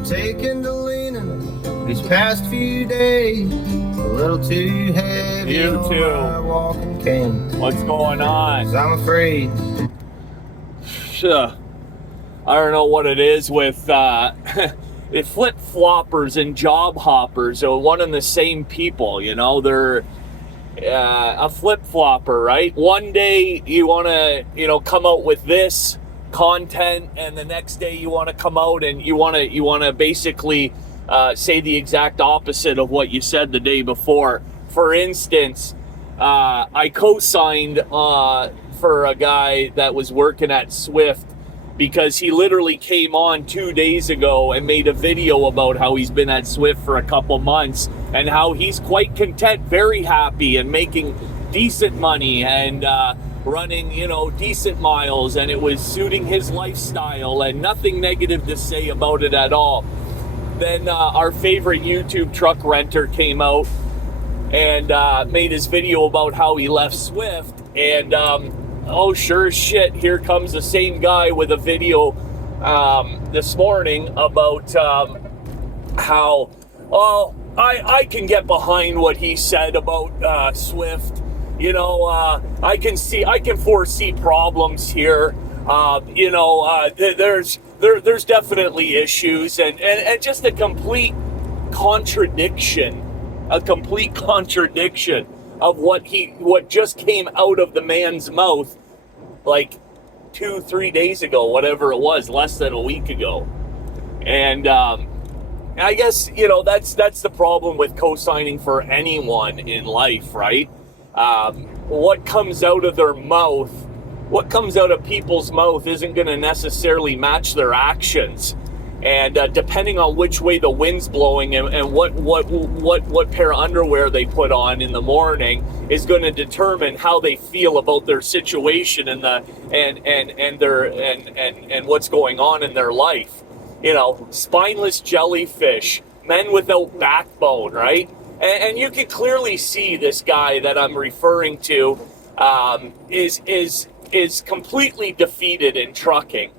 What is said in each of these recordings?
I'm taking to leaning these past few days, a little too heavy You on too. my walking cane. What's going on? 'Cause I'm afraid. I don't know what it is with fliPFLopperS and JoB are one and the same people, you know. They're a flip-flopper, right? One day you want to, come out with this content, and the next day you want to come out and you want to basically say the exact opposite of what you said the day before. For instance, I co-signed for a guy that was working at Swift because he literally came on 2 days ago and made a video about how he's been at Swift for a couple months and how he's quite content, very happy, and making decent money and running, decent miles, and it was suiting his lifestyle, and nothing negative to say about it at all. Then our favorite YouTube truck renter came out and made his video about how he left Swift, and oh, sure as shit, here comes the same guy with a video this morning about how, I can get behind what he said about Swift. I can foresee problems here. There's definitely issues, and just a complete contradiction of what just came out of the man's mouth like 2-3 days ago, whatever it was, less than a week ago. And I guess that's the problem with co-signing for anyone in life, right? What comes out of their mouth, what comes out of people's mouth isn't going to necessarily match their actions. And depending on which way the wind's blowing and what pair of underwear they put on in the morning is going to determine how they feel about their situation and what's going on in their life. Spineless jellyfish, men without backbone, right? And you can clearly see this guy that I'm referring to is completely defeated in trucking.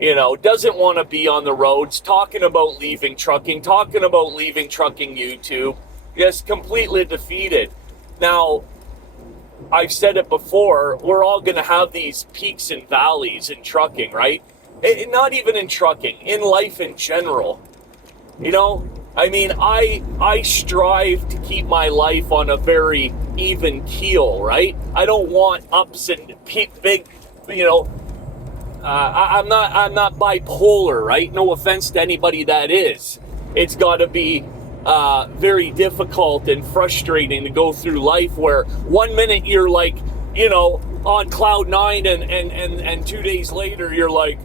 Doesn't want to be on the roads, talking about leaving trucking YouTube, just completely defeated. Now, I've said it before, we're all going to have these peaks and valleys in trucking, right? Not even in trucking, in life in general. I strive to keep my life on a very even keel, right? I don't want ups and big, I'm not bipolar, right? No offense to anybody that is. It's got to be very difficult and frustrating to go through life where 1 minute you're like, on cloud 9 and 2 days later you're like,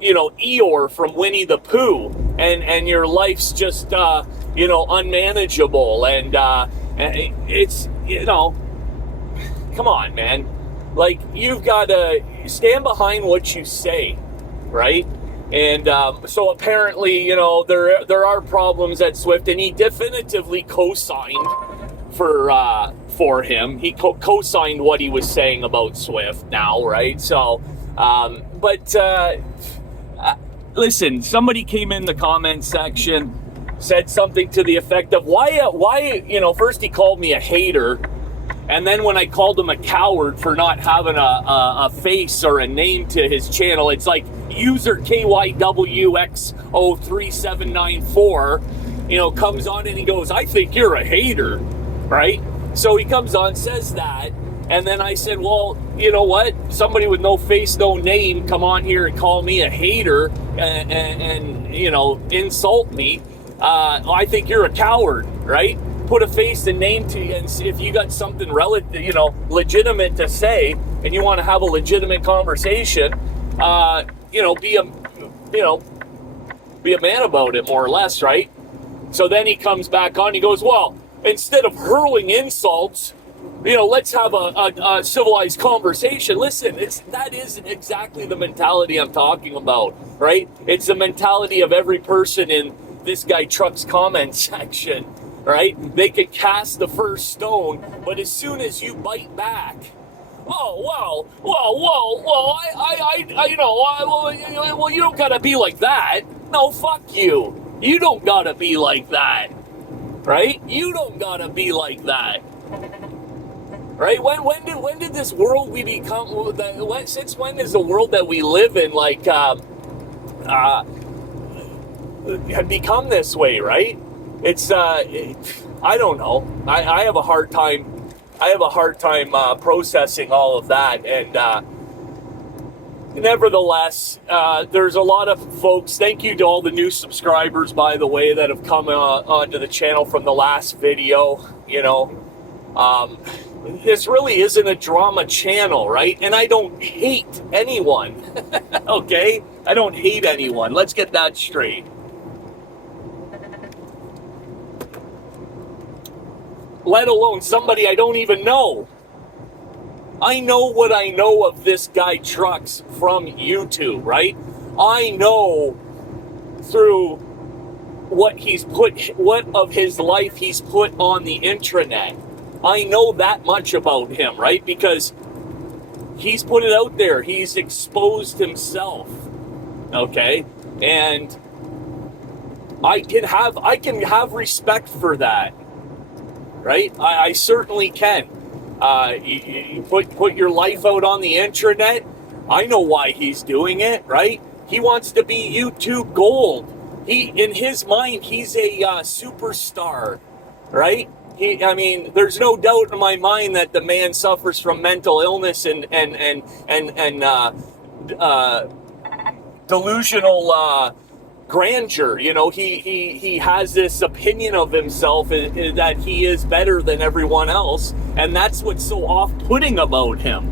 Eeyore from Winnie the Pooh, and your life's just, unmanageable, and it's, come on, man. Like, you've got to stand behind what you say, right? And so apparently, there are problems at Swift, and he definitively co-signed for him. He co-signed what he was saying about Swift now, right? So, listen, somebody came in the comment section, said something to the effect of, why, first he called me a hater, and then when I called him a coward for not having a face or a name to his channel, it's like user KYWX03794, comes on and he goes, I think you're a hater, right? So he comes on, says that, and then I said, well, you know what? Somebody with no face, no name come on here and call me a hater and insult me. I think you're a coward, right? Put a face and name to you, and if you got something legitimate to say, and you want to have a legitimate conversation, be a man about it, more or less, right? So then he comes back on. He goes, well, instead of hurling insults, let's have a civilized conversation. Listen, that isn't exactly the mentality I'm talking about, right? It's the mentality of every person in this guy Truck's comment section, right? They could cast the first stone, but as soon as you bite back, well, you don't gotta be like that. No, fuck you. You don't gotta be like that, right? You don't gotta be like that, right? When did this world we become? Since when is the world that we live in like have become this way, right? It's I don't know. I have a hard time. I have a hard time processing all of that, and nevertheless, there's a lot of folks. Thank you to all the new subscribers, by the way, that have come onto the channel from the last video. You know, this really isn't a drama channel, right? And I don't hate anyone. Okay, I don't hate anyone. Let's get that straight. Let alone somebody I don't even know. I know what I know of this guy Trucks from YouTube, right? I know through what he's put, what of his life he's put on the intranet. I know that much about him, right? Because he's put it out there. He's exposed himself, okay? And I can have respect for that. Right? I certainly can. You put your life out on the intranet. I know why he's doing it, right? He wants to be YouTube gold. In his mind, he's a superstar, right? I mean, there's no doubt in my mind that the man suffers from mental illness and delusional grandeur. You know, he has this opinion of himself that he is better than everyone else, and that's what's so off-putting about him.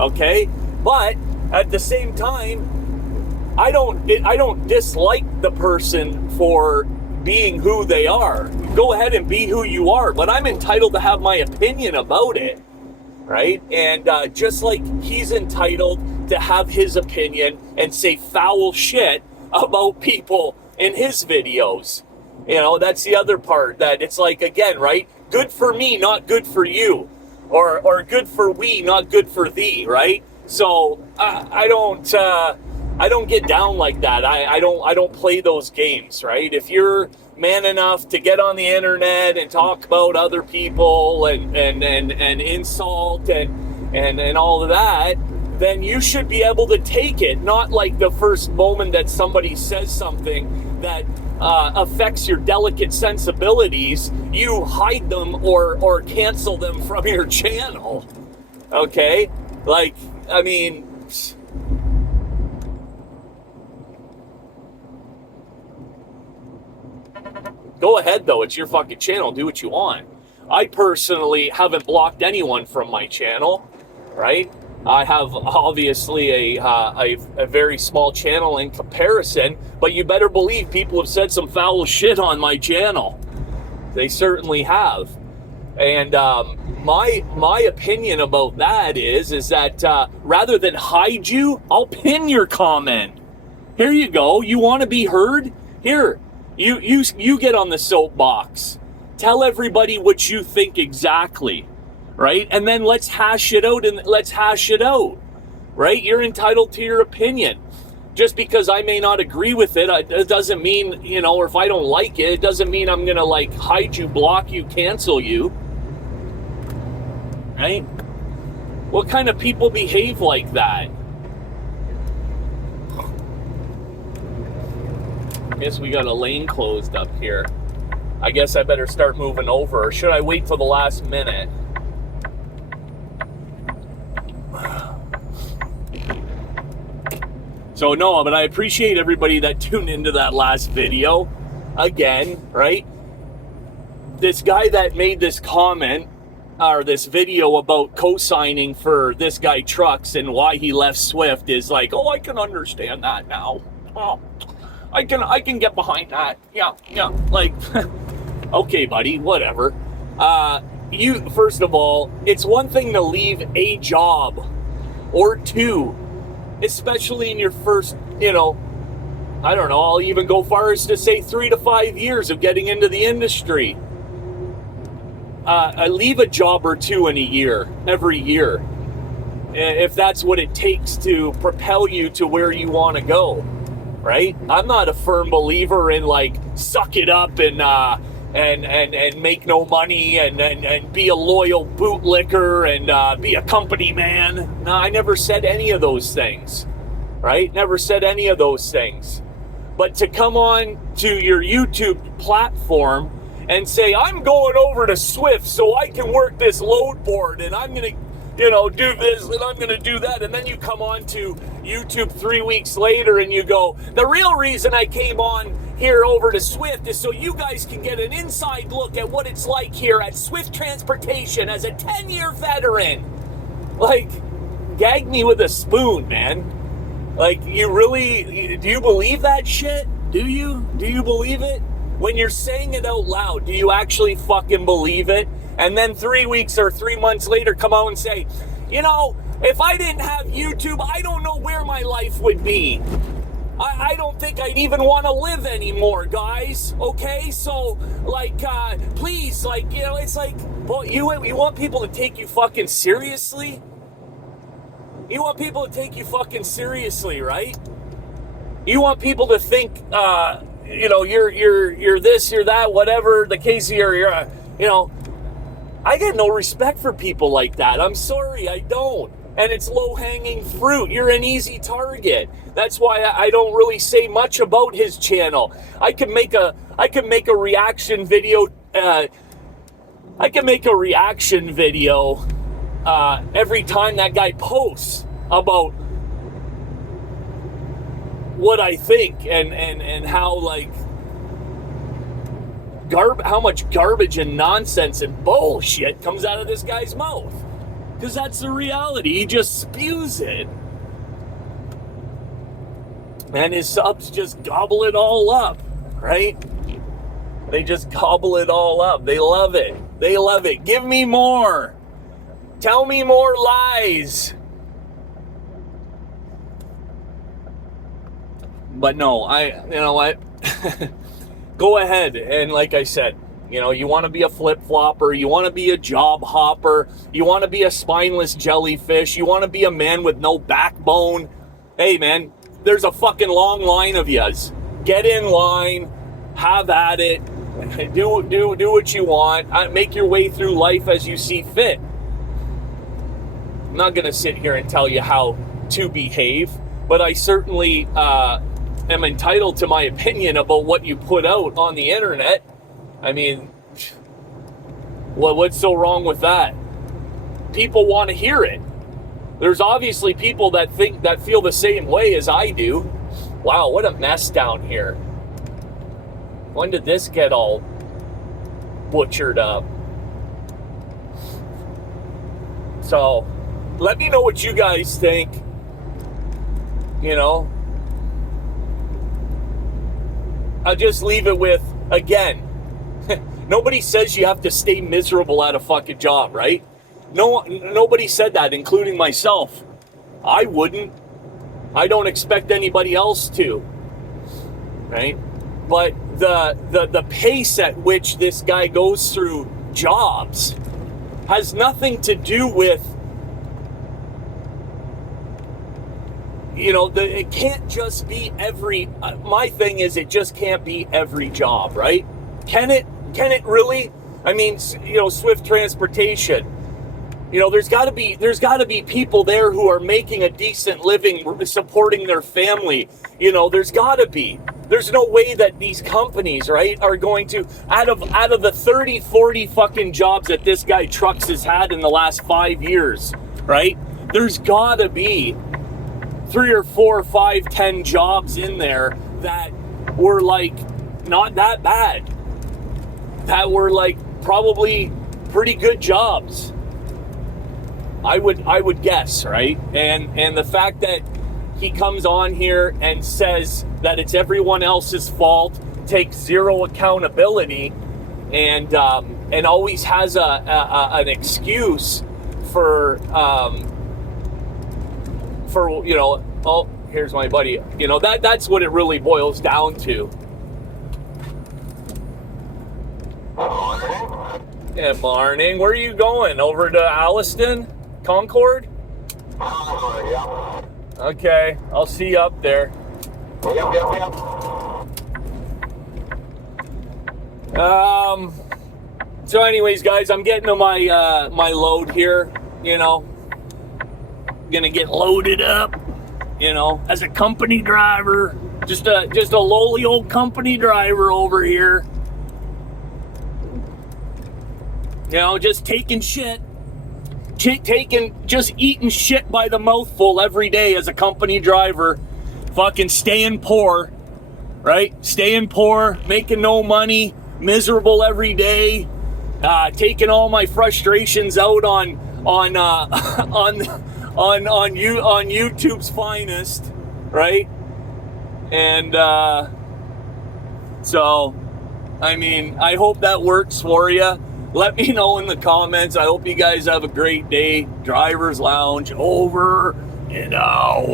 Okay, but at the same time, I don't dislike the person for being who they are. Go ahead and be who you are, but I'm entitled to have my opinion about it, right? And just like he's entitled to have his opinion and say foul shit about people in his videos. You know, that's the other part, that it's like, again, right? Good for me, not good for you. Or good for we, not good for thee, right? So I don't get down like that. I don't play those games, right? If you're man enough to get on the internet and talk about other people and insult and all of that, then you should be able to take it, not like the first moment that somebody says something that affects your delicate sensibilities, you hide them or cancel them from your channel. Okay? Like, I mean, go ahead though, it's your fucking channel, do what you want. I personally haven't blocked anyone from my channel, right? I have obviously a very small channel in comparison, but you better believe people have said some foul shit on my channel. They certainly have. And my opinion about that is that rather than hide you, I'll pin your comment. Here you go. You want to be heard? Here, you get on the soapbox. Tell everybody what you think exactly. Right? And then let's hash it out, right? You're entitled to your opinion. Just because I may not agree with it, it doesn't mean, you know, or if I don't like it, it doesn't mean I'm going to like hide you, block you, cancel you. Right? What kind of people behave like that? I guess we got a lane closed up here. I guess I better start moving over, or should I wait till the last minute? So no, but I appreciate everybody that tuned into that last video. Again, right? This guy that made this comment or this video about co-signing for this guy Trucks and why he left Swift is like, oh, I can understand that now. Oh, I can get behind that. Yeah. Like, okay, buddy, whatever. You, first of all, it's one thing to leave a job or two, especially in your first, you know, I don't know, I'll even go far as to say 3 to 5 years of getting into the industry. Leave a job or two in a year, every year, if that's what it takes to propel you to where you want to go. right? I'm not a firm believer in like suck it up and make no money and be a loyal bootlicker and be a company man. No, I never said any of those things, right? Never said any of those things. But to come on to your YouTube platform and say, I'm going over to Swift so I can work this load board and I'm going to, do this and I'm going to do that. And then you come on to YouTube 3 weeks later and you go, the real reason I came on here over to Swift is so you guys can get an inside look at what it's like here at Swift Transportation as a 10-year veteran. Like, gag me with a spoon, man. Like, do you believe that shit? Do you believe it? When you're saying it out loud, do you actually fucking believe it? And then 3 weeks or 3 months later come out and say, if I didn't have YouTube, I don't know where my life would be. I don't think I'd even want to live anymore, guys. Okay? So, please, it's like, well, you want people to take you fucking seriously? You want people to take you fucking seriously, right? You want people to think, you're this, you're that, whatever the case, you're I get no respect for people like that. I'm sorry, I don't. And it's low-hanging fruit. You're an easy target. That's why I don't really say much about his channel. I could make a reaction video. Every time that guy posts about what I think and how how much garbage and nonsense and bullshit comes out of this guy's mouth. Because that's the reality. He just spews it. And his subs just gobble it all up, right? They just gobble it all up. They love it. They love it. Give me more. Tell me more lies. But no, you know what? Go ahead and like I said, you want to be a flip-flopper, you want to be a job hopper, you want to be a spineless jellyfish, you want to be a man with no backbone. Hey man, there's a fucking long line of yous. Get in line, have at it, do what you want, make your way through life as you see fit. I'm not going to sit here and tell you how to behave, but I certainly am entitled to my opinion about what you put out on the internet. I mean, what's so wrong with that? People want to hear it. There's obviously people that feel the same way as I do. Wow, what a mess down here. When did this get all butchered up? So, let me know what you guys think. I'll just leave it with, again, nobody says you have to stay miserable at a fucking job, right? Nobody said that, including myself. I wouldn't. I don't expect anybody else to, right? But the pace at which this guy goes through jobs has nothing to do with, it can't just be my thing is it just can't be every job, right? Can it really? I mean, Swift Transportation, there's got to be people there who are making a decent living, supporting their family. There's got to be. There's no way that these companies, right, are going to, out of the 30, 40 fucking jobs that this guy Trucks has had in the last 5 years, right? There's got to be 3 or 4 or 5, 10 jobs in there that were not that bad. That were probably pretty good jobs. I would guess, right? And the fact that he comes on here and says that it's everyone else's fault, takes zero accountability, and always has an excuse for oh, here's my buddy. That's what it really boils down to. Yeah, morning. Where are you going? Over to Alliston? Concord? Yeah. Okay, I'll see you up there. So anyways, guys, I'm getting to my my load here, you know. Gonna get loaded up, you know, as a company driver. Just a lowly old company driver over here. You know, just taking shit. Just eating shit by the mouthful every day as a company driver. Fucking staying poor, right? Staying poor, making no money, miserable every day. Taking all my frustrations out on YouTube's finest, right? And so, I mean, I hope that works for you. Let me know in the comments. I hope you guys have a great day. Driver's Lounge over and out.